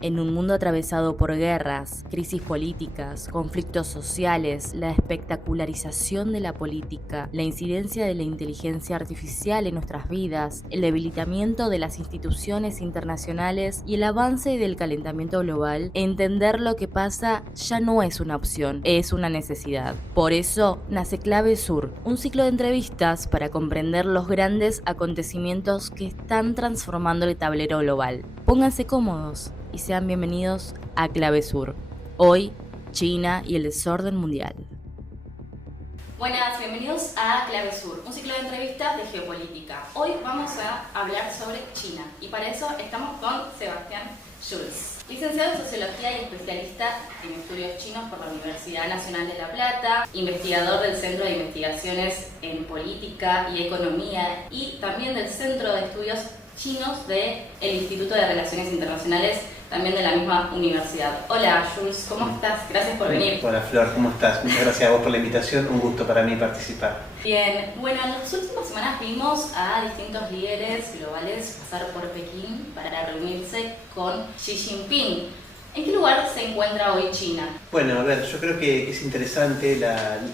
En un mundo atravesado por guerras, crisis políticas, conflictos sociales, la espectacularización de la política, la incidencia de la inteligencia artificial en nuestras vidas, el debilitamiento de las instituciones internacionales y el avance del calentamiento global, entender lo que pasa ya no es una opción, es una necesidad. Por eso nace Clave Sur, un ciclo de entrevistas para comprender los grandes acontecimientos que están transformando el tablero global. Pónganse cómodos y sean bienvenidos a Clave Sur. Hoy, China y el desorden mundial. Buenas, bienvenidos a Clave Sur, un ciclo de entrevistas de geopolítica. Hoy vamos a hablar sobre China y para eso estamos con Sebastián Schulz, licenciado en Sociología y especialista en estudios chinos por la Universidad Nacional de La Plata, investigador del Centro de Investigaciones en Política y Economía y también del Centro de Estudios Chinos del Instituto de Relaciones Internacionales, también de la misma universidad. Hola Jules, ¿cómo estás? Gracias por venir. Hola Flor, ¿cómo estás? Muchas gracias a vos por la invitación, un gusto para mí participar. Bien, bueno, en las últimas semanas vimos a distintos líderes globales pasar por Pekín para reunirse con Xi Jinping. ¿En qué lugar se encuentra hoy China? Bueno, a ver, yo creo que es interesante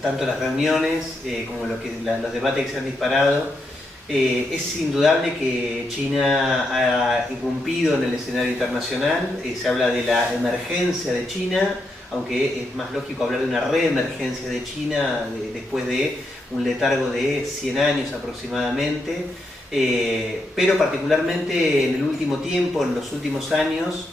tanto las reuniones como los debates que se han disparado. Es indudable que China ha irrumpido en el escenario internacional, se habla de la emergencia de China, aunque es más lógico hablar de una reemergencia de China después de un letargo de 100 años aproximadamente, pero particularmente en el último tiempo, en los últimos años,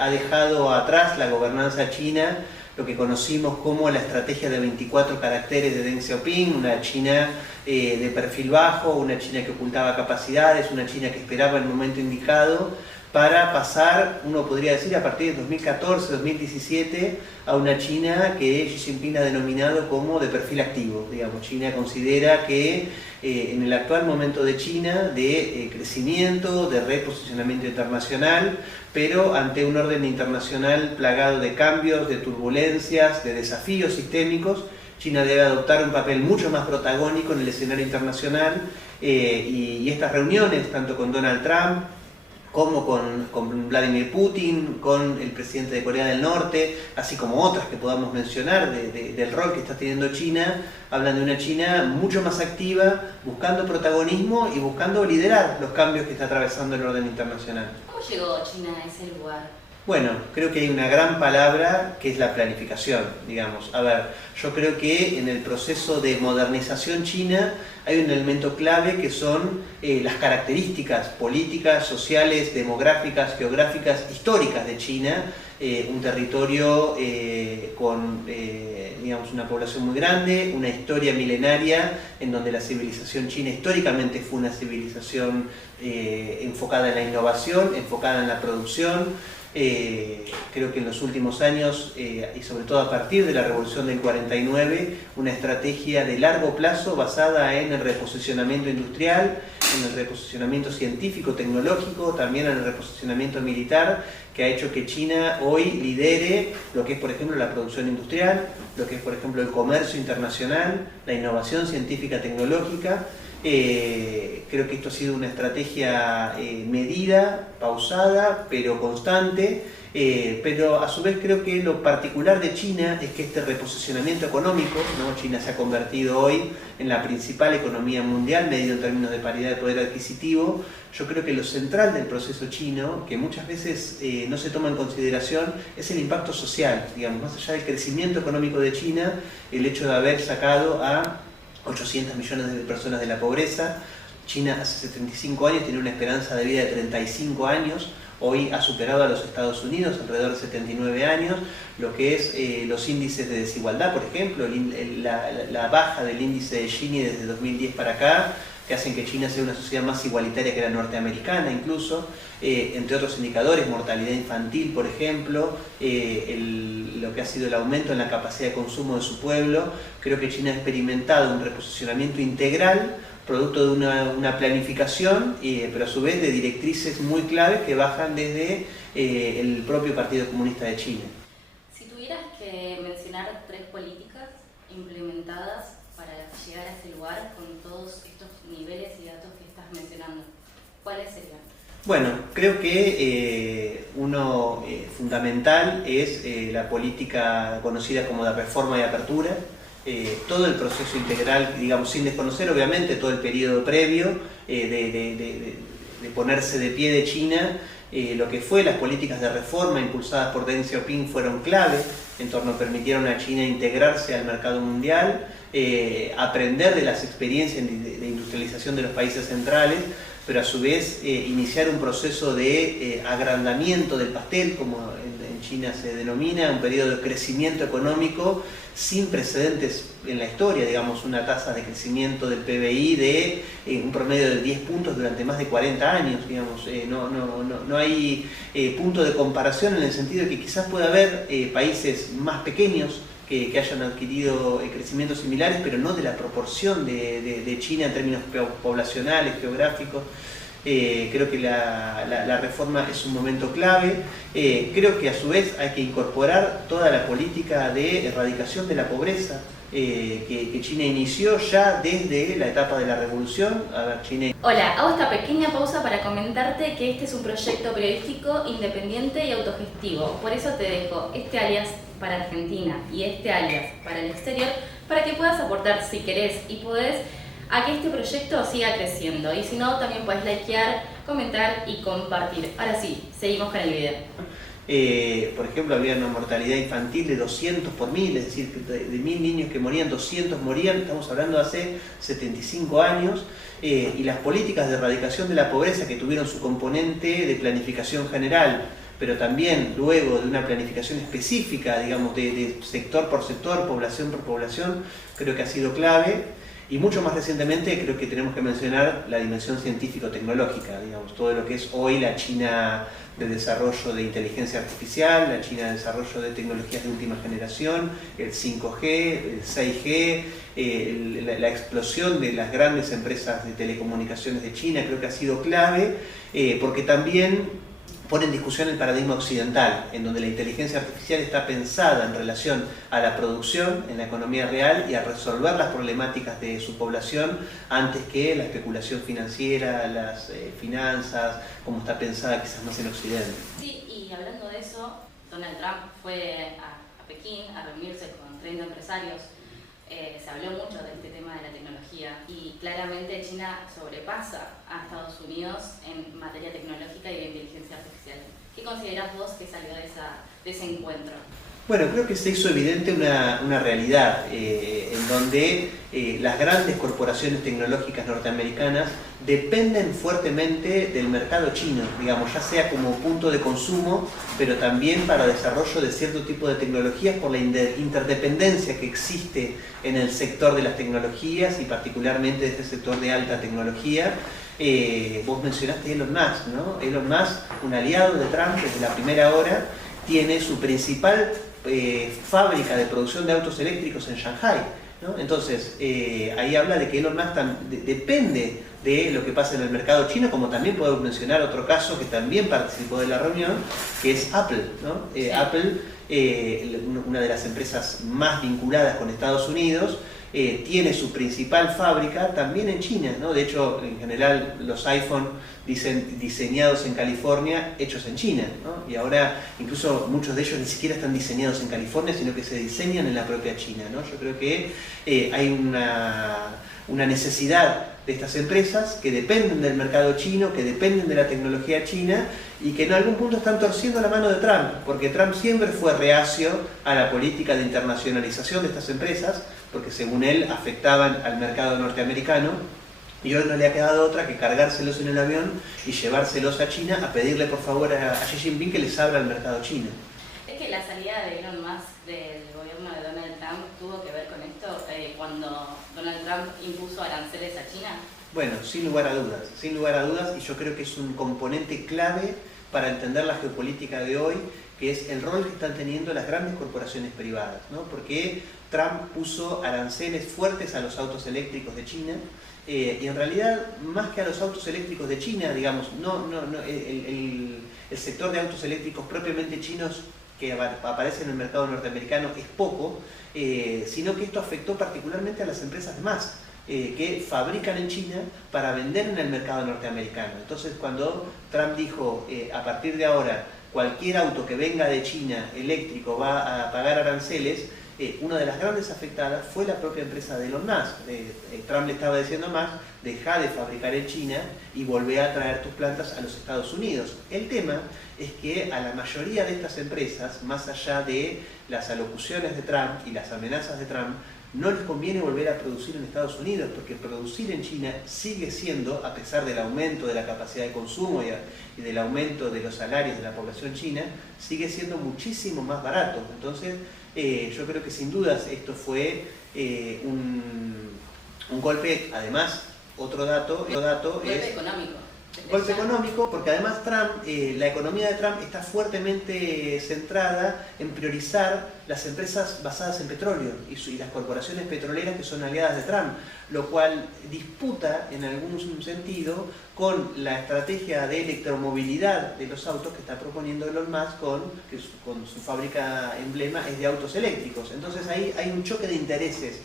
ha dejado atrás la gobernanza china lo que conocimos como la estrategia de 24 caracteres de Deng Xiaoping, una China de perfil bajo, una China que ocultaba capacidades, una China que esperaba el momento indicado para pasar, uno podría decir, a partir de 2014-2017 a una China que Xi Jinping ha denominado como de perfil activo. Digamos, China considera que en el actual momento de China de crecimiento, de reposicionamiento internacional, pero ante un orden internacional plagado de cambios, de turbulencias, de desafíos sistémicos, China debe adoptar un papel mucho más protagónico en el escenario internacional y estas reuniones, tanto con Donald Trump, como con Vladimir Putin, con el presidente de Corea del Norte, así como otras que podamos mencionar del rol que está teniendo China, hablan de una China mucho más activa, buscando protagonismo y buscando liderar los cambios que está atravesando el orden internacional. ¿Cómo llegó China a ese lugar? Bueno, creo que hay una gran palabra que es la planificación, digamos. A ver, yo creo que en el proceso de modernización china hay un elemento clave que son las características políticas, sociales, demográficas, geográficas, históricas de China, un territorio con digamos, una población muy grande, una historia milenaria en donde la civilización china históricamente fue una civilización enfocada en la innovación, enfocada en la producción. Creo que en los últimos años, y sobre todo a partir de la Revolución del 49, una estrategia de largo plazo basada en el reposicionamiento industrial, en el reposicionamiento científico, tecnológico, también en el reposicionamiento militar, que ha hecho que China hoy lidere lo que es, por ejemplo, la producción industrial, lo que es, por ejemplo, el comercio internacional, la innovación científica tecnológica. Creo que esto ha sido una estrategia medida, pausada, pero constante, pero a su vez creo que lo particular de China es que este reposicionamiento económico, ¿no? China se ha convertido hoy en la principal economía mundial, medido en términos de paridad de poder adquisitivo. Yo creo que lo central del proceso chino, que muchas veces no se toma en consideración, es el impacto social, digamos, más allá del crecimiento económico de China, el hecho de haber sacado a 800 millones de personas de la pobreza. China hace 75 años tenía una esperanza de vida de 35 años, hoy ha superado a los Estados Unidos, alrededor de 79 años, lo que es los índices de desigualdad, por ejemplo, la baja del índice de Gini desde 2010 para acá, que hacen que China sea una sociedad más igualitaria que la norteamericana incluso, entre otros indicadores, mortalidad infantil, por ejemplo, lo que ha sido el aumento en la capacidad de consumo de su pueblo. Creo que China ha experimentado un reposicionamiento integral, producto de una planificación, pero a su vez de directrices muy claves que bajan desde el propio Partido Comunista de China. Si tuvieras que mencionar 3 políticas implementadas para llegar a ese lugar con todos estos niveles y datos que estás mencionando, ¿cuáles serían? Bueno, creo que uno fundamental es la política conocida como de reforma y apertura. Todo el proceso integral, digamos, sin desconocer obviamente todo el periodo previo de ponerse de pie de China, lo que fue las políticas de reforma impulsadas por Deng Xiaoping fueron clave, en torno permitieron a China integrarse al mercado mundial, aprender de las experiencias de industrialización de los países centrales, pero a su vez iniciar un proceso de agrandamiento del pastel, como en China se denomina, un periodo de crecimiento económico sin precedentes en la historia, digamos, una tasa de crecimiento del PBI de un promedio de 10 puntos durante más de 40 años, digamos. No hay punto de comparación en el sentido de que quizás pueda haber países más pequeños que hayan adquirido crecimientos similares, pero no de la proporción de China en términos poblacionales, geográficos. Creo que la reforma es un momento clave. Creo que a su vez hay que incorporar toda la política de erradicación de la pobreza que China inició ya desde la etapa de la revolución. A ver, China... Hola, hago esta pequeña pausa para comentarte que este es un proyecto periodístico independiente y autogestivo. Por eso te dejo este alias para Argentina y este alias para el exterior, para que puedas aportar si querés y podés a que este proyecto siga creciendo. Y si no, también puedes likear, comentar y compartir. Ahora sí, seguimos con el video. Por ejemplo, había una mortalidad infantil de 200 por 1000, es decir, de 1000 niños que morían, 200 morían, estamos hablando de hace 75 años, y las políticas de erradicación de la pobreza que tuvieron su componente de planificación general, pero también luego de una planificación específica, digamos, de sector por sector, población por población, creo que ha sido clave. Y mucho más recientemente creo que tenemos que mencionar la dimensión científico-tecnológica, digamos, todo lo que es hoy la China de desarrollo de inteligencia artificial, la China de desarrollo de tecnologías de última generación, el 5G, el 6G, la explosión de las grandes empresas de telecomunicaciones de China, creo que ha sido clave, porque también pone en discusión el paradigma occidental, en donde la inteligencia artificial está pensada en relación a la producción en la economía real y a resolver las problemáticas de su población antes que la especulación financiera, las finanzas, como está pensada quizás más en Occidente. Sí, y hablando de eso, Donald Trump fue a Pekín a reunirse con 30 empresarios. Se habló mucho de este tema de la tecnología y claramente China sobrepasa a Estados Unidos en materia tecnológica y de inteligencia artificial. ¿Qué considerás vos que salió de ese encuentro? Bueno, creo que se hizo evidente una realidad en donde las grandes corporaciones tecnológicas norteamericanas dependen fuertemente del mercado chino, digamos, ya sea como punto de consumo, pero también para desarrollo de cierto tipo de tecnologías por la interdependencia que existe en el sector de las tecnologías y particularmente de este sector de alta tecnología. Vos mencionaste Elon Musk, ¿no? Elon Musk, un aliado de Trump desde la primera hora, tiene su principal fábrica de producción de autos eléctricos en Shanghai, ¿no? Entonces, ahí habla de que Elon Musk depende de lo que pasa en el mercado chino, como también podemos mencionar otro caso que también participó de la reunión, que es Apple, ¿no? Sí. Apple, una de las empresas más vinculadas con Estados Unidos, tiene su principal fábrica también en China, ¿no? De hecho, en general, los iPhone dicen diseñados en California, hechos en China, ¿no? Y ahora incluso muchos de ellos ni siquiera están diseñados en California, sino que se diseñan en la propia China, ¿no? Yo creo que hay una necesidad de estas empresas que dependen del mercado chino, que dependen de la tecnología china y que en algún punto están torciendo la mano de Trump, porque Trump siempre fue reacio a la política de internacionalización de estas empresas, porque según él afectaban al mercado norteamericano, y hoy no le ha quedado otra que cargárselos en el avión y llevárselos a China a pedirle por favor a Xi Jinping que les abra el mercado chino. Es que la salida de Elon Musk del gobierno de Donald Trump tuvo que ver con esto, cuando Donald Trump impuso aranceles a China. Bueno, sin lugar a dudas, y yo creo que es un componente clave para entender la geopolítica de hoy, que es el rol que están teniendo las grandes corporaciones privadas, ¿no? Porque Trump puso aranceles fuertes a los autos eléctricos de China, y en realidad, más que a los autos eléctricos de China, digamos, el sector de autos eléctricos propiamente chinos que aparece en el mercado norteamericano es poco, sino que esto afectó particularmente a las empresas de Musk. que fabrican en China para vender en el mercado norteamericano. Entonces, cuando Trump dijo, a partir de ahora, cualquier auto que venga de China eléctrico va a pagar aranceles, una de las grandes afectadas fue la propia empresa de Elon Musk. Trump le estaba diciendo más, deja de fabricar en China y volvé a traer tus plantas a los Estados Unidos. El tema es que a la mayoría de estas empresas, más allá de las alocuciones de Trump y las amenazas de Trump, no les conviene volver a producir en Estados Unidos, porque producir en China sigue siendo, a pesar del aumento de la capacidad de consumo y del aumento de los salarios de la población china, sigue siendo muchísimo más barato. Entonces, yo creo que sin dudas esto fue un golpe. Además, otro dato golpe económico. Golpe económico, porque además Trump, la economía de Trump está fuertemente centrada en priorizar las empresas basadas en petróleo y las corporaciones petroleras que son aliadas de Trump, lo cual disputa en algún sentido con la estrategia de electromovilidad de los autos que está proponiendo Elon Musk con su fábrica emblema es de autos eléctricos. Entonces ahí hay un choque de intereses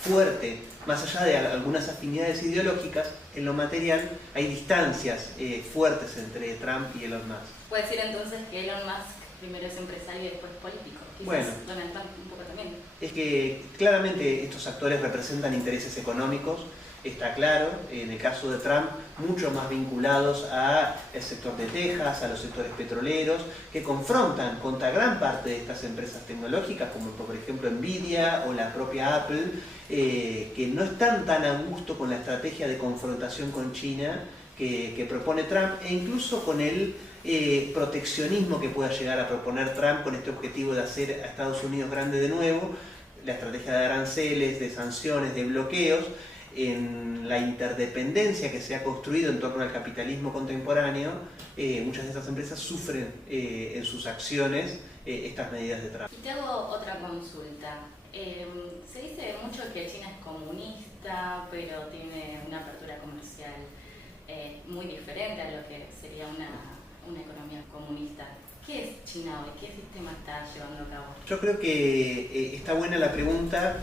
fuerte, más allá de algunas afinidades ideológicas, en lo material hay distancias fuertes entre Trump y Elon Musk. Puede decir entonces que Elon Musk primero es empresario y después político. Quizás bueno, Donald Trump un poco también. Es que claramente estos actores representan intereses económicos, está claro, en el caso de Trump, mucho más vinculados al sector de Texas, a los sectores petroleros, que confrontan contra gran parte de estas empresas tecnológicas, como por ejemplo Nvidia o la propia Apple, que no están tan a gusto con la estrategia de confrontación con China que propone Trump, e incluso con el proteccionismo que pueda llegar a proponer Trump con este objetivo de hacer a Estados Unidos grande de nuevo, la estrategia de aranceles, de sanciones, de bloqueos, en la interdependencia que se ha construido en torno al capitalismo contemporáneo. Muchas de estas empresas sufren en sus acciones estas medidas de Trump. Y te hago otra consulta. Se dice mucho que China es comunista, pero tiene una apertura comercial muy diferente a lo que sería una economía comunista. ¿Qué es China hoy? ¿Qué sistema está llevando a cabo? Yo creo que está buena la pregunta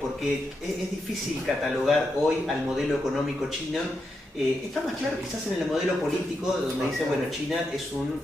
porque es difícil catalogar hoy al modelo económico chino. Está más claro quizás en el modelo político, donde dice, bueno, China es un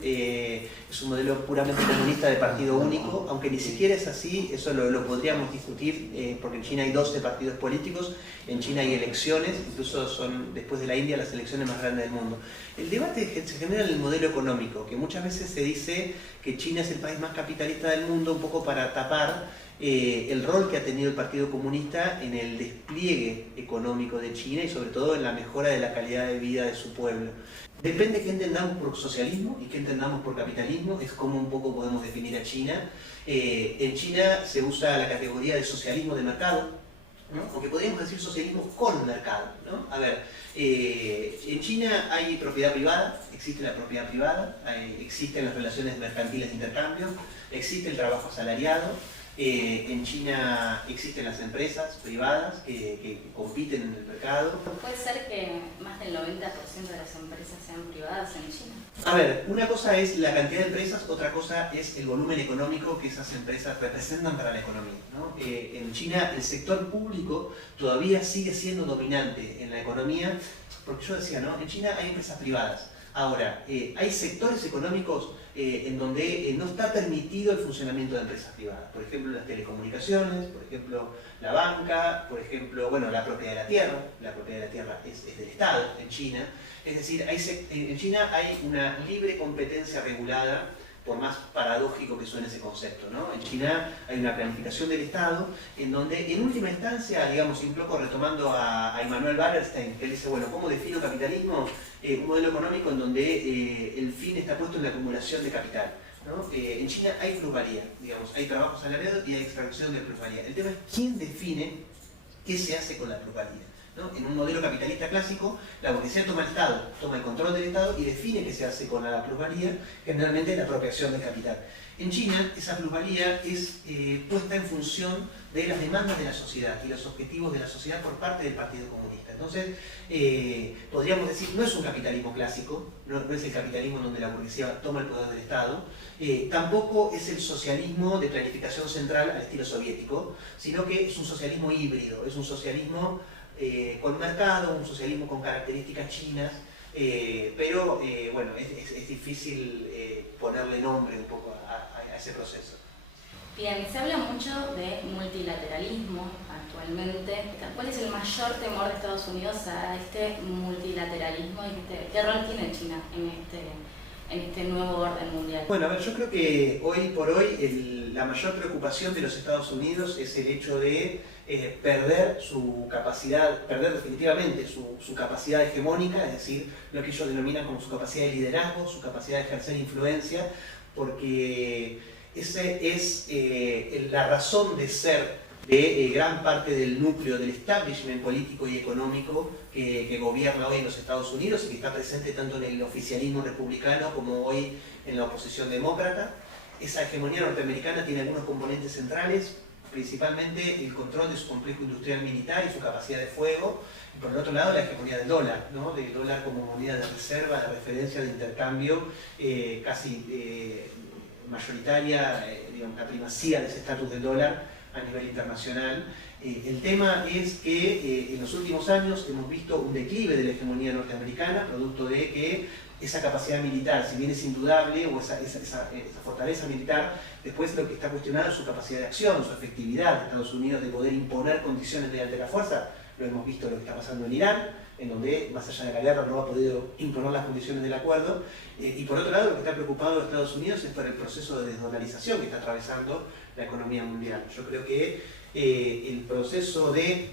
modelo puramente comunista de partido único, aunque ni siquiera es así, eso lo podríamos discutir, porque en China hay 12 partidos políticos, en China hay elecciones, incluso son, después de la India, las elecciones más grandes del mundo. El debate se genera en el modelo económico, que muchas veces se dice que China es el país más capitalista del mundo, un poco para tapar el rol que ha tenido el Partido Comunista en el despliegue económico de China y sobre todo en la mejora de la calidad de vida de su pueblo. Depende qué entendamos por socialismo y qué entendamos por capitalismo, es como un poco podemos definir a China. En China se usa la categoría de socialismo de mercado, ¿no? Aunque podríamos decir socialismo con mercado, ¿no? A ver, en China hay propiedad privada, existe la propiedad privada, existen las relaciones mercantiles de intercambio, existe el trabajo asalariado. En China existen las empresas privadas que compiten en el mercado. ¿Puede ser que más del 90% de las empresas sean privadas en China? A ver, una cosa es la cantidad de empresas, otra cosa es el volumen económico que esas empresas representan para la economía, ¿no? En China el sector público todavía sigue siendo dominante en la economía, porque yo decía, ¿no? En China hay empresas privadas. Ahora, hay sectores económicos en donde no está permitido el funcionamiento de empresas privadas. Por ejemplo, las telecomunicaciones, por ejemplo, la banca, por ejemplo, bueno, la propiedad de la tierra. La propiedad de la tierra es del Estado en China. Es decir, en China hay una libre competencia regulada, por más paradójico que suene ese concepto, ¿no? En China hay una planificación del Estado en donde, en última instancia, digamos, un poco retomando a Immanuel Wallerstein, que él dice, bueno, ¿cómo defino capitalismo? Un modelo económico en donde el fin está puesto en la acumulación de capital, ¿no? En China hay plusvalía, digamos, hay trabajo asalariado y hay extracción de plusvalía. El tema es quién define qué se hace con la plusvalía, ¿no? En un modelo capitalista clásico, la burguesía toma el Estado, toma el control del Estado y define qué se hace con la plusvalía, generalmente la apropiación del capital. En China, esa plusvalía es puesta en función de las demandas de la sociedad y los objetivos de la sociedad por parte del Partido Comunista. Entonces, podríamos decir, no es un capitalismo clásico, no es el capitalismo donde la burguesía toma el poder del Estado, tampoco es el socialismo de planificación central al estilo soviético, sino que es un socialismo híbrido, es un socialismo con mercado, un socialismo con características chinas, pero bueno, es difícil ponerle nombre un poco a ese proceso. Bien, se habla mucho de multilateralismo actualmente. ¿Cuál es el mayor temor de Estados Unidos a este multilateralismo y qué rol tiene China en este nuevo orden mundial? Bueno, a ver, yo creo que hoy por hoy la mayor preocupación de los Estados Unidos es el hecho de perder su capacidad, perder definitivamente su capacidad hegemónica, es decir, lo que ellos denominan como su capacidad de liderazgo, su capacidad de ejercer influencia, porque esa es la razón de ser de gran parte del núcleo del establishment político y económico que gobierna hoy en los Estados Unidos y que está presente tanto en el oficialismo republicano como hoy en la oposición demócrata. Esa hegemonía norteamericana tiene algunos componentes centrales, principalmente el control de su complejo industrial militar y su capacidad de fuego, y por el otro lado la hegemonía del dólar, ¿no? Del dólar como moneda de reserva, de referencia, de intercambio, casi mayoritaria, digamos, la primacía de ese estatus del dólar a nivel internacional. El tema es que en los últimos años hemos visto un declive de la hegemonía norteamericana, producto de que esa capacidad militar, si bien es indudable, o esa fortaleza militar, después lo que está cuestionado es su capacidad de acción, su efectividad de Estados Unidos de poder imponer condiciones mediante la fuerza. Lo hemos visto lo que está pasando en Irán, en donde, más allá de la guerra, no ha podido imponer las condiciones del acuerdo. Y por otro lado, lo que está preocupado a Estados Unidos es por el proceso de desdolarización que está atravesando la economía mundial. Yo creo que el proceso de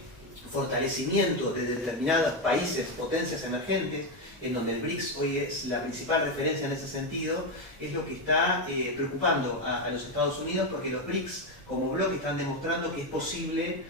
fortalecimiento de determinados países, potencias emergentes, en donde el BRICS hoy es la principal referencia en ese sentido, es lo que está preocupando a los Estados Unidos, porque los BRICS como bloque están demostrando que es posible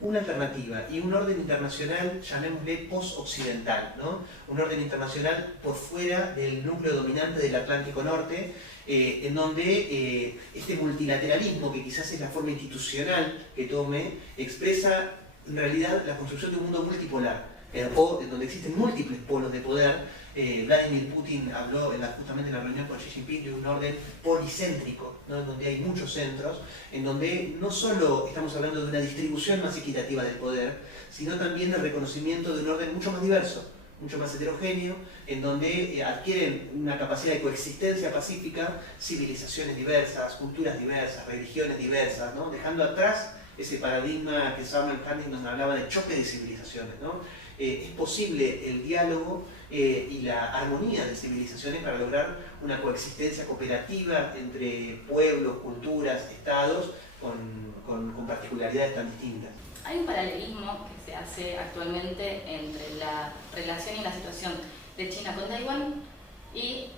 una alternativa y un orden internacional, llamémosle post-occidental, ¿no? Un orden internacional por fuera del núcleo dominante del Atlántico Norte, en donde este multilateralismo, que quizás es la forma institucional que tome, expresa en realidad la construcción de un mundo multipolar, o en donde existen múltiples polos de poder. Vladimir Putin habló justamente en la reunión con Xi Jinping de un orden policéntrico, ¿no? En donde hay muchos centros, en donde no solo estamos hablando de una distribución más equitativa del poder, sino también del reconocimiento de un orden mucho más diverso, mucho más heterogéneo, en donde adquieren una capacidad de coexistencia pacífica civilizaciones diversas, culturas diversas, religiones diversas, ¿no? Dejando atrás ese paradigma que Samuel Huntington hablaba de choque de civilizaciones, ¿no? Es posible el diálogo y la armonía de civilizaciones para lograr una coexistencia cooperativa entre pueblos, culturas, estados, con particularidades tan distintas. Hay un paralelismo que se hace actualmente entre la relación y la situación de China con Taiwán y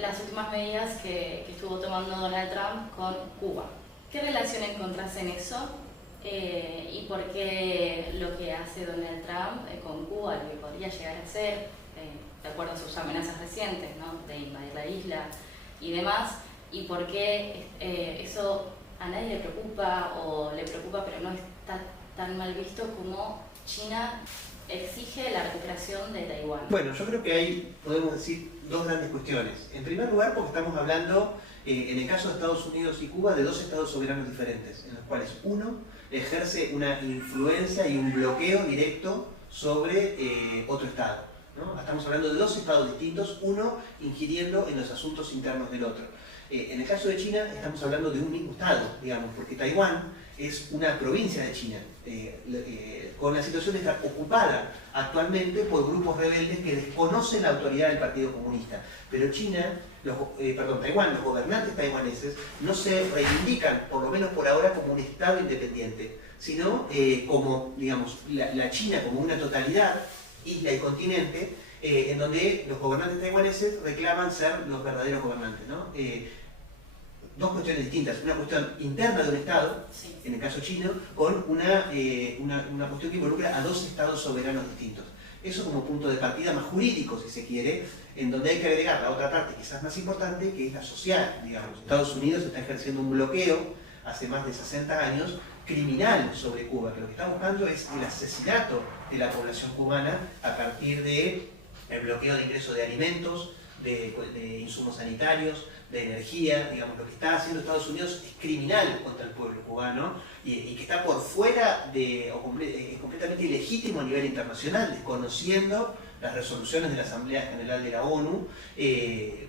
las últimas medidas que estuvo tomando Donald Trump con Cuba. ¿Qué relación encontrás en eso? Y por qué lo que hace Donald Trump con Cuba, lo que podría llegar a ser, de acuerdo a sus amenazas recientes, ¿no? De invadir la isla y demás, y por qué eso a nadie le preocupa o le preocupa pero no está tan mal visto como China exige la recuperación de Taiwán. Bueno, yo creo que ahí podemos decir dos grandes cuestiones. En primer lugar, porque estamos hablando, en el caso de Estados Unidos y Cuba, de dos estados soberanos diferentes, en los cuales uno ejerce una influencia y un bloqueo directo sobre otro estado, ¿no? Estamos hablando de dos estados distintos, uno ingiriendo en los asuntos internos del otro. En el caso de China estamos hablando de un mismo estado, digamos, porque Taiwán es una provincia de China, con la situación de estar ocupada actualmente por grupos rebeldes que desconocen la autoridad del Partido Comunista. Pero Taiwán, los gobernantes taiwaneses no se reivindican, por lo menos por ahora, como un estado independiente, sino como, digamos, la China como una totalidad, isla y continente, en donde los gobernantes taiwaneses reclaman ser los verdaderos gobernantes, ¿no? Dos cuestiones distintas, una cuestión interna de un Estado, sí, en el caso chino, con una cuestión que involucra a dos Estados soberanos distintos. Eso como punto de partida más jurídico, si se quiere, en donde hay que agregar la otra parte quizás más importante, que es la social, digamos. Estados Unidos está ejerciendo un bloqueo hace más de 60 años criminal sobre Cuba, que lo que está buscando es el asesinato de la población cubana a partir del bloqueo de ingreso de alimentos, de insumos sanitarios, de energía, digamos, lo que está haciendo Estados Unidos es criminal contra el pueblo cubano y que está por fuera es completamente ilegítimo a nivel internacional, desconociendo las resoluciones de la Asamblea General de la ONU,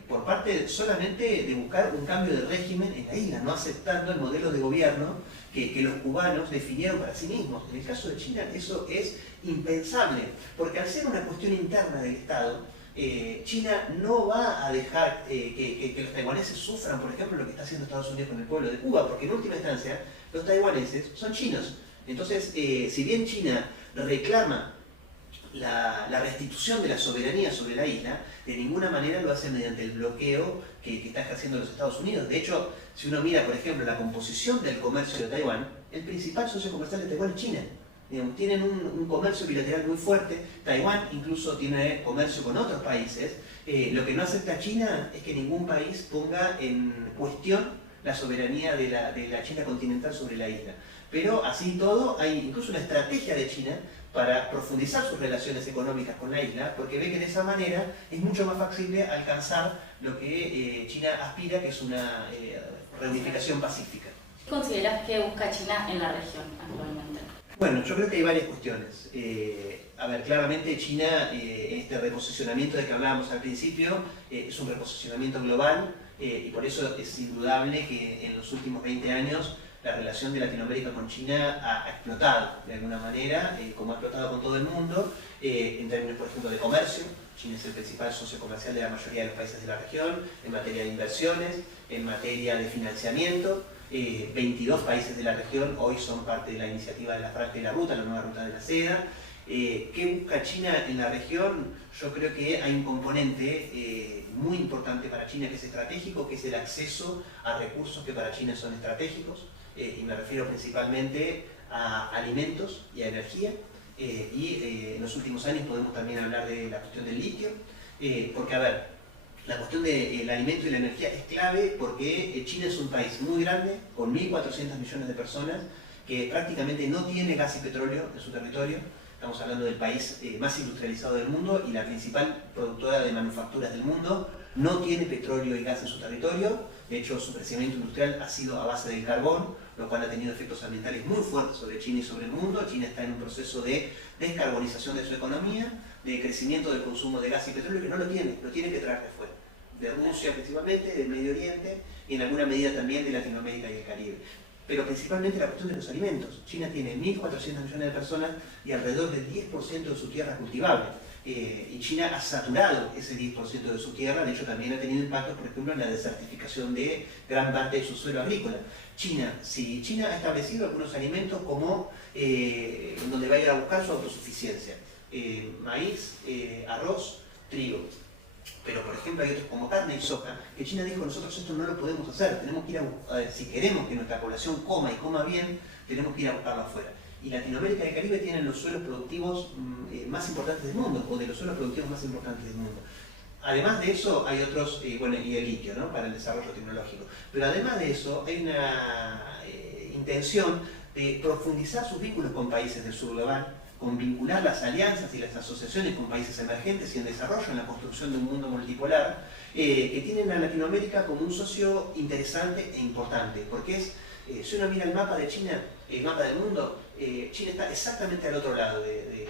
por parte solamente de buscar un cambio de régimen en la isla, no aceptando el modelo de gobierno que los cubanos definieron para sí mismos. En el caso de China eso es impensable, porque al ser una cuestión interna del Estado, China no va a dejar que los taiwaneses sufran, por ejemplo, lo que está haciendo Estados Unidos con el pueblo de Cuba, porque en última instancia los taiwaneses son chinos. Entonces, si bien China reclama la restitución de la soberanía sobre la isla, de ninguna manera lo hace mediante el bloqueo que está ejerciendo los Estados Unidos. De hecho, si uno mira, por ejemplo, la composición del comercio de Taiwán, el principal socio comercial de Taiwán es China. Digamos, tienen un comercio bilateral muy fuerte. Taiwán incluso tiene comercio con otros países. Lo que no acepta China es que ningún país ponga en cuestión la soberanía de la China continental sobre la isla. Pero así todo, hay incluso una estrategia de China para profundizar sus relaciones económicas con la isla, porque ve que de esa manera es mucho más factible alcanzar lo que China aspira, que es una reunificación pacífica. ¿Qué consideras que busca China en la región actualmente? Bueno, yo creo que hay varias cuestiones. A ver, claramente China, este reposicionamiento de que hablábamos al principio, es un reposicionamiento global, y por eso es indudable que en los últimos 20 años la relación de Latinoamérica con China ha explotado de alguna manera, como ha explotado con todo el mundo, en términos, por ejemplo, de comercio. China es el principal socio comercial de la mayoría de los países de la región, en materia de inversiones, en materia de financiamiento. 22 países de la región hoy son parte de la iniciativa de la Franja de la Ruta, la nueva ruta de la seda. ¿Qué busca China en la región? Yo creo que hay un componente muy importante para China que es estratégico, que es el acceso a recursos que para China son estratégicos, y me refiero principalmente a alimentos y a energía, en los últimos años podemos también hablar de la cuestión del litio, porque a ver, la cuestión del alimento y la energía es clave porque China es un país muy grande, con 1.400 millones de personas, que prácticamente no tiene gas y petróleo en su territorio. Estamos hablando del país más industrializado del mundo y la principal productora de manufacturas del mundo. No tiene petróleo y gas en su territorio. De hecho, su crecimiento industrial ha sido a base del carbón, lo cual ha tenido efectos ambientales muy fuertes sobre China y sobre el mundo. China está en un proceso de descarbonización de su economía, de crecimiento del consumo de gas y petróleo, que no lo tiene que traer de afuera. De Rusia principalmente, del Medio Oriente y en alguna medida también de Latinoamérica y el Caribe. Pero principalmente la cuestión de los alimentos. China tiene 1.400 millones de personas y alrededor del 10% de su tierra cultivable. Y China ha saturado ese 10% de su tierra, de hecho también ha tenido impactos, por ejemplo, en la desertificación de gran parte de su suelo agrícola. China ha establecido algunos alimentos como donde va a ir a buscar su autosuficiencia. Maíz, arroz, trigo. Pero, por ejemplo, hay otros como carne y soja, que China dijo, nosotros esto no lo podemos hacer, tenemos que ir si queremos que nuestra población coma y coma bien, tenemos que ir a buscarlo afuera. Y Latinoamérica y el Caribe tienen los suelos productivos más importantes del mundo, o de los suelos productivos más importantes del mundo. Además de eso, hay otros, bueno, y el litio, ¿no?, para el desarrollo tecnológico. Pero además de eso, hay una intención de profundizar sus vínculos con países del sur global, con vincular las alianzas y las asociaciones con países emergentes y en desarrollo en la construcción de un mundo multipolar, que tienen a Latinoamérica como un socio interesante e importante, porque si uno mira el mapa de China, el mapa del mundo, China está exactamente al otro lado de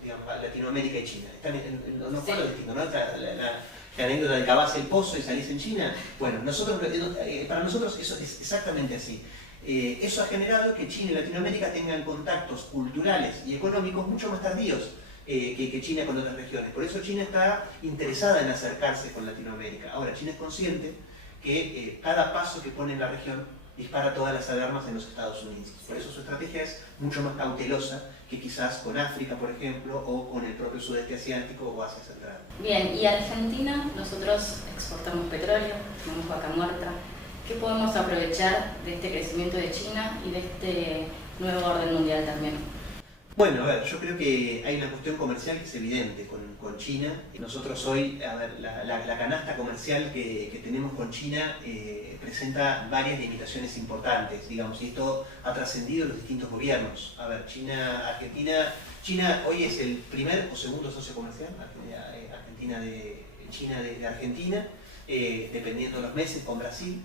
digamos, Latinoamérica y China. Están en los polos distintos, ¿no? La anécdota de cavarse el pozo y salís en China, bueno, para nosotros eso es exactamente así. Eso ha generado que China y Latinoamérica tengan contactos culturales y económicos mucho más tardíos que China con otras regiones. Por eso China está interesada en acercarse con Latinoamérica. Ahora, China es consciente que cada paso que pone en la región dispara todas las alarmas en los Estados Unidos. Por eso su estrategia es mucho más cautelosa que quizás con África, por ejemplo, o con el propio sudeste asiático o Asia Central. Bien, y Argentina, nosotros exportamos petróleo, tenemos vaca muerta. ¿Qué podemos aprovechar de este crecimiento de China y de este nuevo orden mundial también? Bueno, a ver, yo creo que hay una cuestión comercial que es evidente con China. Nosotros hoy, a ver, la canasta comercial que tenemos con China presenta varias limitaciones importantes, digamos, y esto ha trascendido los distintos gobiernos. A ver, China hoy es el primer o segundo socio comercial, China de Argentina. dependiendo de los meses con Brasil,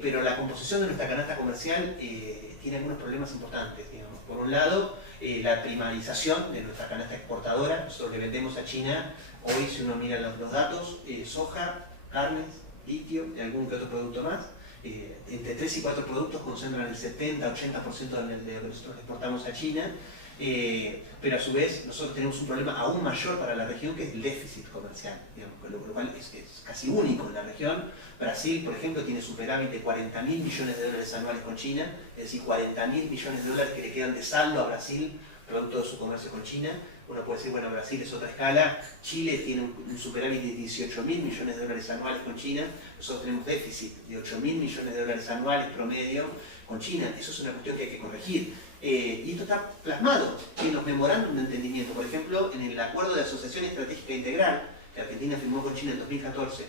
pero la composición de nuestra canasta comercial tiene algunos problemas importantes, digamos. Por un lado, la primarización de nuestra canasta exportadora. Nosotros le vendemos a China, hoy si uno mira los datos, soja, carnes, litio y algún que otro producto más. Entre 3 y 4 productos concentran el 70-80% de lo que nosotros exportamos a China. Pero a su vez nosotros tenemos un problema aún mayor para la región, que es el déficit comercial, digamos, lo cual es casi único en la región. Brasil, por ejemplo, tiene superávit de 40.000 millones de dólares anuales con China, es decir, 40.000 millones de dólares que le quedan de saldo a Brasil producto de su comercio con China. Uno puede decir, bueno, Brasil es otra escala, Chile tiene un superávit de 18.000 millones de dólares anuales con China, nosotros tenemos déficit de 8.000 millones de dólares anuales promedio con China. Eso es una cuestión que hay que corregir. Y esto está plasmado en los memorándum de entendimiento. Por ejemplo, en el Acuerdo de Asociación Estratégica Integral que Argentina firmó con China en 2014,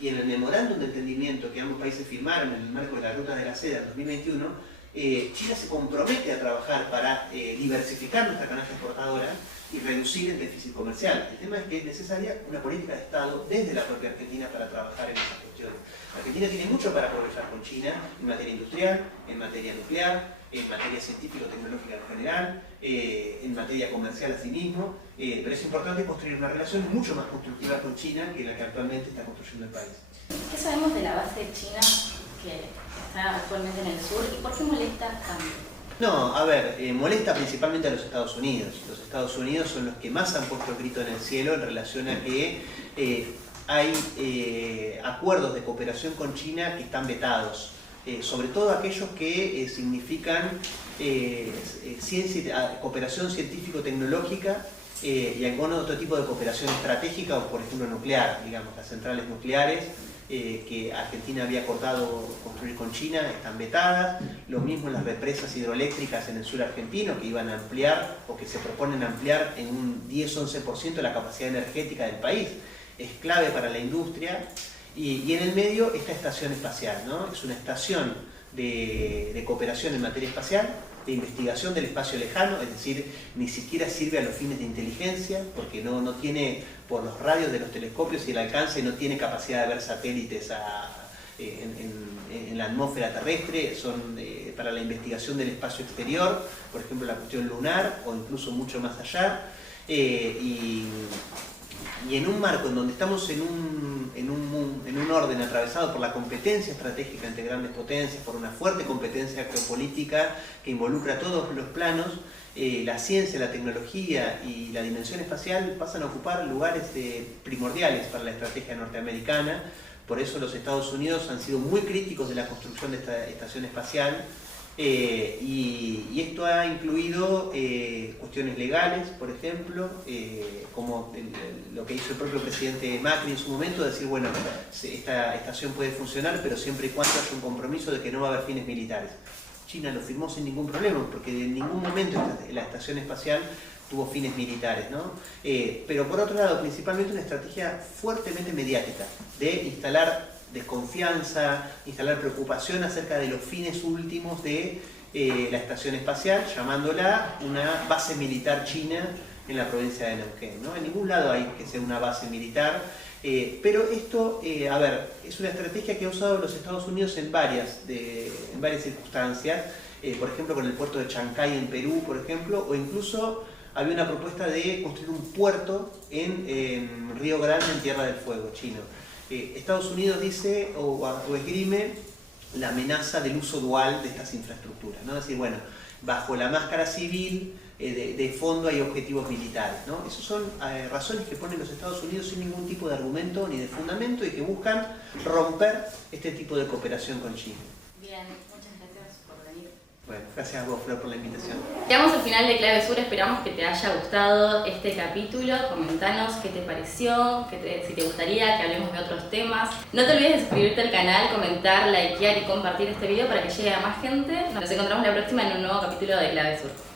y en el memorándum de entendimiento que ambos países firmaron en el marco de la Ruta de la Seda en 2021, China se compromete a trabajar para diversificar nuestra canasta exportadora y reducir el déficit comercial. El tema es que es necesaria una política de Estado desde la propia Argentina para trabajar en esas cuestiones. Argentina tiene mucho para progresar con China en materia industrial, en materia nuclear, en materia científico-tecnológica en general, en materia comercial asimismo, pero es importante construir una relación mucho más constructiva con China que la que actualmente está construyendo el país. ¿Qué sabemos de la base de China que está actualmente en el sur y por qué molesta tanto? No, a ver, molesta principalmente a los Estados Unidos. Los Estados Unidos son los que más han puesto el grito en el cielo en relación a que hay acuerdos de cooperación con China que están vetados. Sobre todo aquellos que significan cooperación científico-tecnológica y algún otro tipo de cooperación estratégica, o por ejemplo nuclear, digamos, las centrales nucleares que Argentina había acordado construir con China están vetadas. Lo mismo las represas hidroeléctricas en el sur argentino, que iban a ampliar o que se proponen ampliar en un 10-11% la capacidad energética del país. Es clave para la industria. Y en el medio esta estación espacial, ¿no? Es una estación de cooperación en materia espacial, de investigación del espacio lejano, es decir, ni siquiera sirve a los fines de inteligencia, porque no tiene, por los radios de los telescopios y el alcance, no tiene capacidad de ver satélites en la atmósfera terrestre. Son para la investigación del espacio exterior, por ejemplo la cuestión lunar, o incluso mucho más allá. Y en un marco en donde estamos en un orden atravesado por la competencia estratégica entre grandes potencias, por una fuerte competencia geopolítica que involucra todos los planos, la ciencia, la tecnología y la dimensión espacial pasan a ocupar lugares primordiales para la estrategia norteamericana. Por eso los Estados Unidos han sido muy críticos de la construcción de esta estación espacial. Y esto ha incluido cuestiones legales, por ejemplo, como lo que hizo el propio presidente Macri en su momento, decir, bueno, esta estación puede funcionar, pero siempre y cuando haya un compromiso de que no va a haber fines militares. China lo firmó sin ningún problema, porque en ningún momento la estación espacial tuvo fines militares, ¿no? Pero por otro lado, principalmente una estrategia fuertemente mediática, de instalar desconfianza, instalar preocupación acerca de los fines últimos de la estación espacial, llamándola una base militar china en la provincia de Neuquén, ¿no? En ningún lado hay que sea una base militar, pero esto, a ver, es una estrategia que ha usado los Estados Unidos en varias circunstancias, por ejemplo con el puerto de Chancay en Perú, por ejemplo, o incluso había una propuesta de construir un puerto en Río Grande, en Tierra del Fuego, chino. Estados Unidos dice o esgrime la amenaza del uso dual de estas infraestructuras, ¿no? Es decir, bueno, bajo la máscara civil, de fondo hay objetivos militares, ¿no? Esas son razones que ponen los Estados Unidos sin ningún tipo de argumento ni de fundamento y que buscan romper este tipo de cooperación con China. Bien, muchas gracias por venir. Bueno, gracias a vos, Flor, por la invitación. Llegamos al final de Clave Sur, esperamos que te haya gustado este capítulo. Comentanos qué te pareció, si te gustaría que hablemos de otros temas. No te olvides de suscribirte al canal, comentar, likear y compartir este video para que llegue a más gente. Nos encontramos la próxima en un nuevo capítulo de Clave Sur.